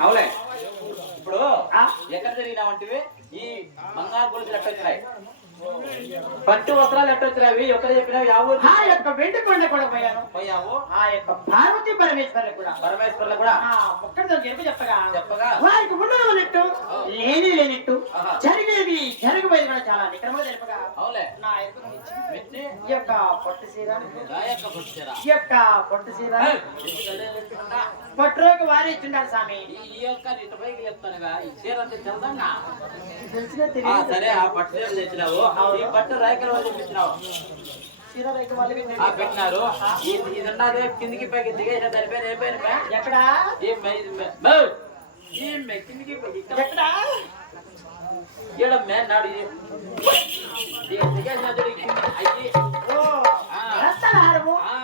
అవులే. ఇప్పుడు ఎక్కడ జరిగినావంటివి? ఈ బంగారు గురించి ఎట్ట వచ్చినాయి పట్టు వస్త్రాలు ఎట్ట వచ్చినావి ఎక్కడ చెప్పినావు యా ఊరు? ఆ యొక్క వెండి కొండ కూడా పోయాను. పోయావు? ఆ యొక్క పార్వతీ పరమేశ్వరులు కూడా. పరమేశ్వర్లు కూడా? ఆ మొక్కడితో చెప్పి చెప్పగా. చెప్పగా? వారికి ఉండడం లేనట్టు లేని లేనట్టు ఆహా. జరిగేది జరగబోయేది కూడా చాలా నిక్రమంగా తెలుపగా. అవులే నా ఈ యొక్క పొట్టు సీర ఈ యొక్క పొట్టు సీర వారి ఇచ్చిండారు స్వామి. ఈ యొక్క ఇటు పైకి చెప్తానుగా ఈ చీర అంటే సరే ఆ పట్టు చీర తెచ్చినావు. ఈ పట్టు రైకల వాళ్ళు పెట్టినారు ఇది ఇది ఉన్నది కిందికి పైకి దిగేసిన దాని పేరు ఏ పేరు మే? ఎక్కడ ఏం మే- ఇది మే- మే. ఏం మే? కిందికి పైకి ఇక్కడ ఎక్కడ ఈడ మే నాడు దిగేసిన. అయ్యి ఓ ఆ. రత్నాల హారము ఆ.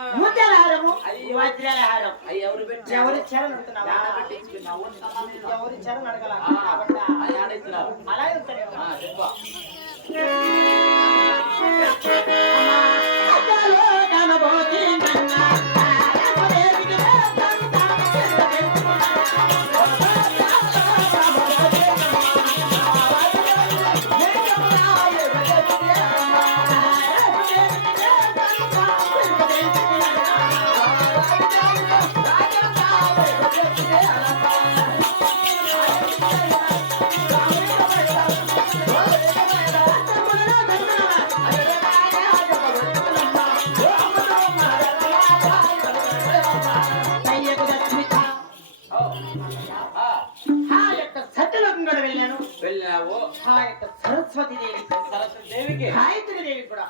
వెళ్ళినావు ఆ యొక్క సరస్వతి దేవి సరస్వతి దేవికి గాయత్రి దేవి కూడా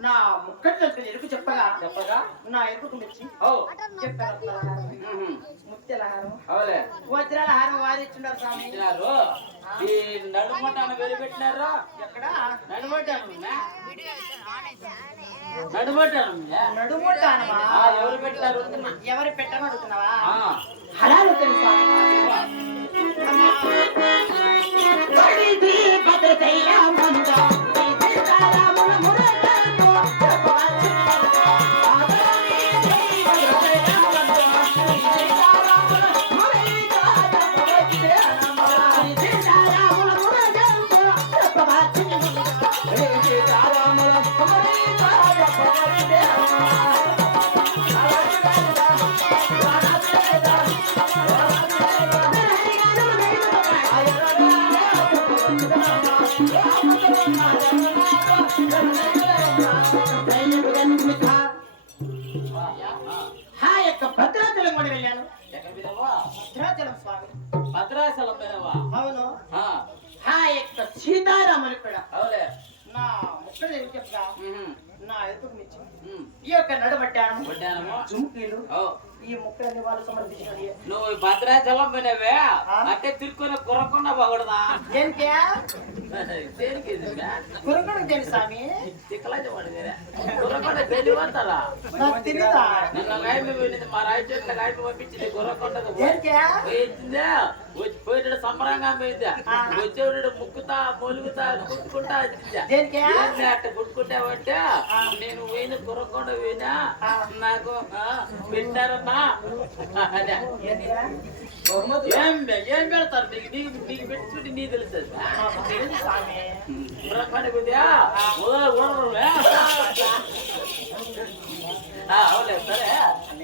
నా ముక్కటి దగ్గర ఎరుపు చెప్పగా చెప్పగా నా ఎరుపుకు మెచ్చి ఓ చెప్పారు ఉహుం. ముత్యాల హారం అవులే వజ్రాల హారం వాదిచ్చుండారు స్వామి ఈ నడుమటాను వెళ్ళిపెట్టినారు ఎక్కడ నడుమటాను నడుమటాను నడుముట్టానమా ఆ, ఎవరు పెట్టారు ఎవరు హరాలు తెలుసా can't fucking be ఓ, ఈ ముక్కలన్నీ వాళ్ళు సమర్పించినవి నువ్వు భద్రాచలం పోయినావే ఆ? అట్టే తిరుక్కొని కురకుండా పోకూడదా? దేనికే? దేనికి? కురంగడు దేని స్వామి? తిక్కలాంటి పెళ్ళి పోతారా? నాకు తెలియదా నిన్న గాయపు పోయింది మా రాయి చెట్ల గాయపు పంపించింది దేనికే? పోయిందే. వచ్చి పోయేటప్పుడు సంబరంగా పోయిందా. వచ్చేవాడు ముక్కుతా మొలుగుతా కుట్టుకుంటా వచ్చిందా. అట్ట గుట్టుకుంటావంటే? నేను పోయిన కుర్రకొండ పోయినా. నాకు పెట్టారమ్మా అదే. దేనికే? బహుమతి ఏం బే- ఏం పెడతారు నీకు నీకు నీకు పెట్టుకుంటే నీ తెలుస్తుంది నాకు తెలియదు స్వామి కుర్రకొండ పోయిందా ఊరలు ఊరలు అవులే సరే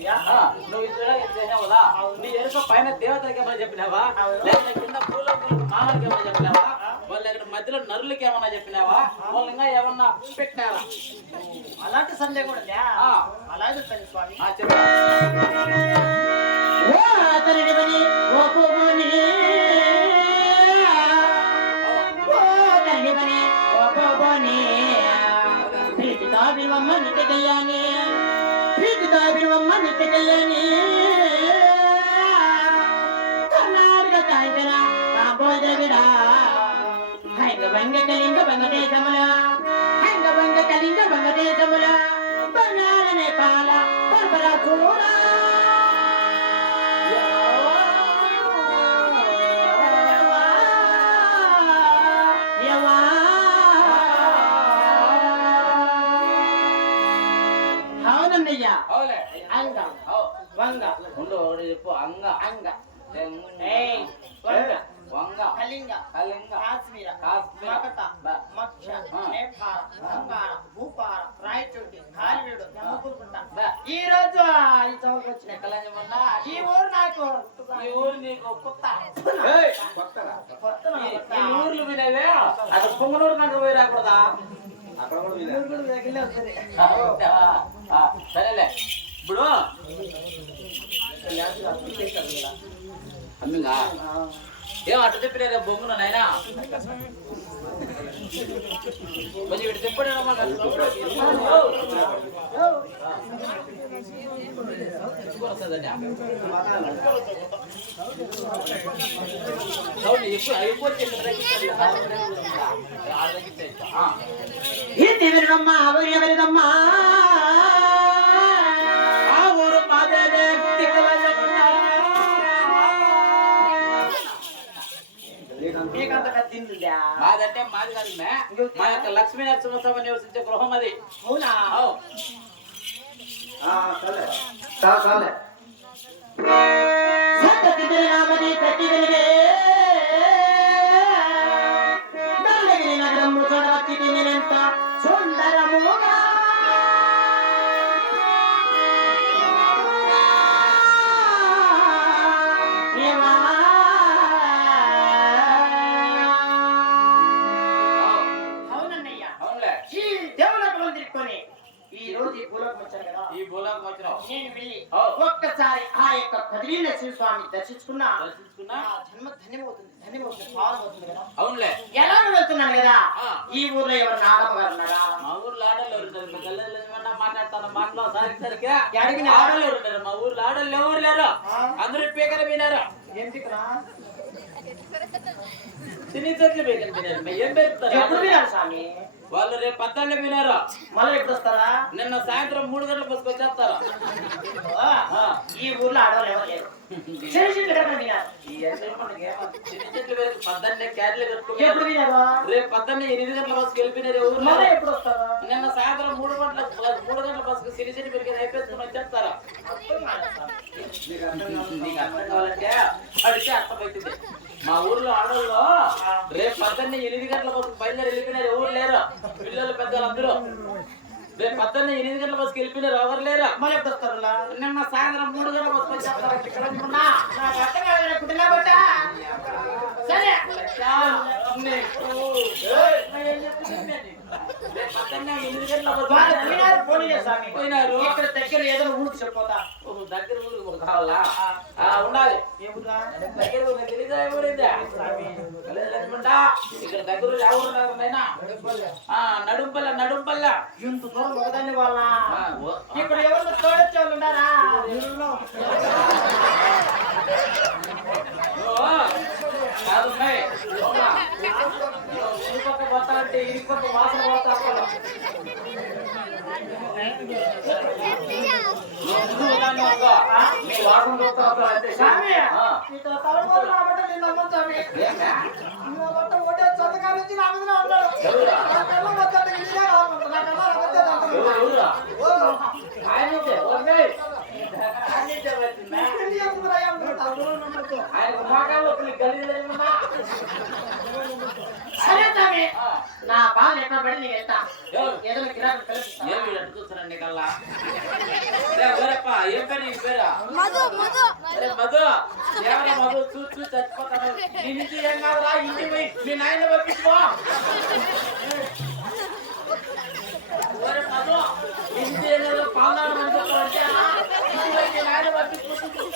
ఆ, నువ్వు ఇక్కడ చేసావు కదా నీ ఎరుక పైన దేవతలకి ఏమైనా చెప్పినావా లేకపోతే కింద పూల మామలకి ఏమైనా చెప్పినావా ఇక్కడ మధ్యలో నరులకి ఏమన్నా చెప్పినావా? వాళ్ళు ఇంకా ఏమన్నా పెట్టినారా అలాంటి సందేహం కూడా. అలాగే తల్లి స్వామి. ఆ, చెప్పు. అంగ. వంగ. వంగ, వంగ. కళింగ, కళింగ. కాశ్మీర, కాశ్మీర, బ- మక్ష. నేపాల, బంగాళ, భూపాల, రాయచోటి, కాలివీడు, నెమ్మకూరుకుంట. బ- ఈ రోజు ఈ చౌకకి వచ్చిన ఎక్కలంజమన్నా ఈ ఊరు నాకు ఈ ఊరు నీకు కొత్త ఈ ఊర్లు వినేవే? అటు పొంగనూరు నాకు పోయి రాకూడదా? కూడా సరేలే. ఇప్పుడు అమ్మింగా ఏం అట్ట చెప్పినారే బొంగున నాయనా కొంచెం ఇటు తిప్పడే ఇది వినమ్మా తిండిదా మాదంటే మాది కాదు మే. యొక్క లక్ష్మీ నరసింహస్వామి నివసించే గృహం అది. అవునా? అవు. సంతతి నరసింహస్వామి దర్శించుకున్నా? దర్శించుకున్నా? జన్మ ధన్యమవుతుంది ధన్యమవుతుంది పావనమవుతుంది కదా. అవునులే. ఎలా వెళ్తున్నాను కదా. ఈ ఊర్లో ఎవరు నాగమ్మ గారు ఉన్నారా మా ఊర్లో ఆడలు మాట్లాడతాను? మాటలో సరిగ్గా ఆడలు ఉన్నారు? మా ఊర్లో ఆడలు ఎవరు లేరు. అందరూ పీకలు వినారు ఎందుకురా తిని చెట్లు పీకలు వినారు ఏం పెరుగుతారు ఎప్పుడు వినాలి స్వామి? వాళ్ళు రేపు పద్దాలు వినారు? మళ్ళీ ఎప్పుడు వస్తారా? నిన్న సాయంత్రం మూడు గంటల ఆ, ఆ. ఈ ఊర్లో చిన్న చెట్లు పెరిగి పద్దన్నే క్యారీలు కట్టుకుని వినారు రేపు పద్దన్నే ఎనిమిది గంటల బస్సుకి వెళ్ళిపోయినారు ఊర్లో. ఎప్పుడు వస్తారు? నిన్న సాయంత్రం మూడు గంటల మూడు గంటల బస్సుకు సిరి చెట్టు కాలేదు? స్వామి. నీకు అర్థం కావాలంటే అడిగితే అర్థమవుతుంది మా ఊర్లో ఆడవాళ్ళు రేపు పద్దెన్న ఎనిమిది గంటల బస్సు బయలుదేరి వెళ్ళిపోయినారు ఎవరు లేరు పిల్లలు పెద్దలు అందరూ రేపు పద్దెన్న ఎనిమిది గంటల బస్సుకి వెళ్ళిపోయినారు ఎవరు లేరు మళ్ళీ వస్తారు నిన్న సాయంత్రం మూడు గంటల బస్సు సరే పోయినారు. ఇక్కడ దగ్గర ఏదో ఊరికి చెప్పిపోతా దగ్గర ఊరికి కావాలా? ఉండాలి. దగ్గర ఊరికి ఎవరైందా లేకుండా ఇక్కడ దగ్గర ఎవరు ఉన్నారు నాయనా? ఆ నడుంపల్ల నడుంపల్ల. ఇంత దూరం ఒకదాన్ని వాళ్ళ. ఇక్కడ ఎవరు తోడొచ్చే వాళ్ళు ఉన్నారా ఓ, కాదు ఉన్నాయి. అవునా? ఈ పక్క పోతానంటే ఈ పక్క వాసన పోతా అక్కడ. నువ్వు ముందు ఉన్నాను అనుకో. నీ వాసన పోతా అక్కడ అంతే. స్వామి ఆ. ఇక్కడ తలపోలు రాబట్టే నేను నమ్మను స్వామి ఏమే? నా బట్ట ఒకటే చందకాల నుంచి నా ఉన్నాడు ఎవరురా? నా కళ్ళ వచ్చేది ఇదే కావాలంట నా కళ్ళ వచ్చేది అంటాడు. ఎవరు ఎవరురా? ఓ, ఆయనైతే, ఓకే. ఆయనైతే వచ్చిందా? ఇది ఎందుకురా ఏం అంటాడు? ఆయన మోకాలు నొప్పులు గలీజులు ఏమన్నా? సరే స్వామి ఆ, నా బాధ ఎక్కడ పడి నేను వెళ్తా ఎవరు? ఏదో కిరాకు పిలిపిస్తా ఏం వీడు అటు చూస్తున్నాడు కల్లా లే, ఊరప్ప, ఏం పేరు నీ పేరా? మధు మధు అరే మధు, ఎవరా మధు? చూసి చూసి చచ్చిపోతాను. నీ నుంచి ఏం కాదురా, ఇంటికి పోయి మీ నాయన పంపించుకో. ఓరే మధు, నీ నుంచి ఏం కాదు, పాలనాడు మనుషులతో వచ్చారా? ఇంటికి పోయి మీ నాయన పంపించుకో.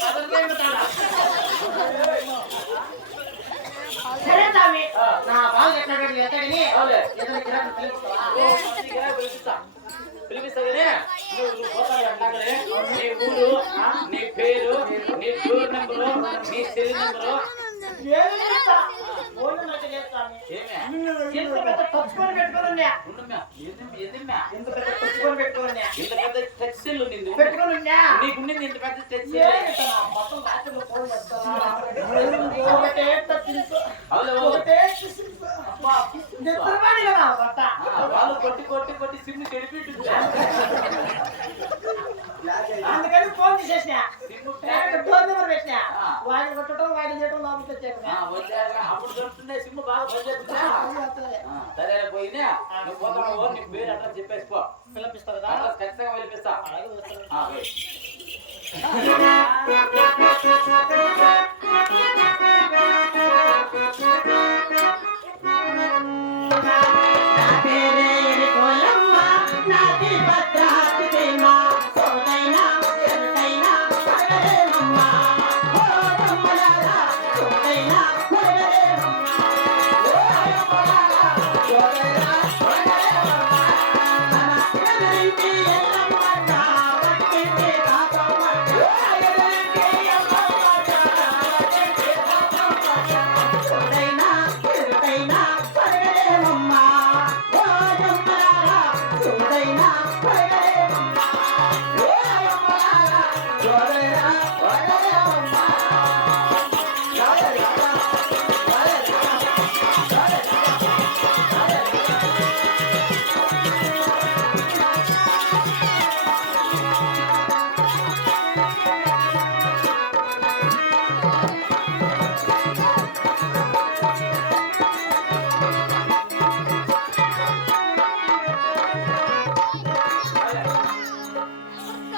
అతనికేం పెట్టాలా? సరే స్వామి ఆ. నా బాధ నీ ఊరు నీ పేరు నీ డోర్ నెంబరు నీ సెల్ నెంబరు నీకుండింది ఇంత పెద్ద టచ్ వాళ్ళు కొట్టి కొట్టి కొట్టి సిమ్ చెడిపెట్టు ఫోన్ చేసినా. ఫోన్ అప్పుడు దొరుకుతుండే సిమ్ బాగా పనిచేస్తుందా సరే పోయినా. నువ్వు చెప్పేసుకో. పిలిపిస్తా కదా.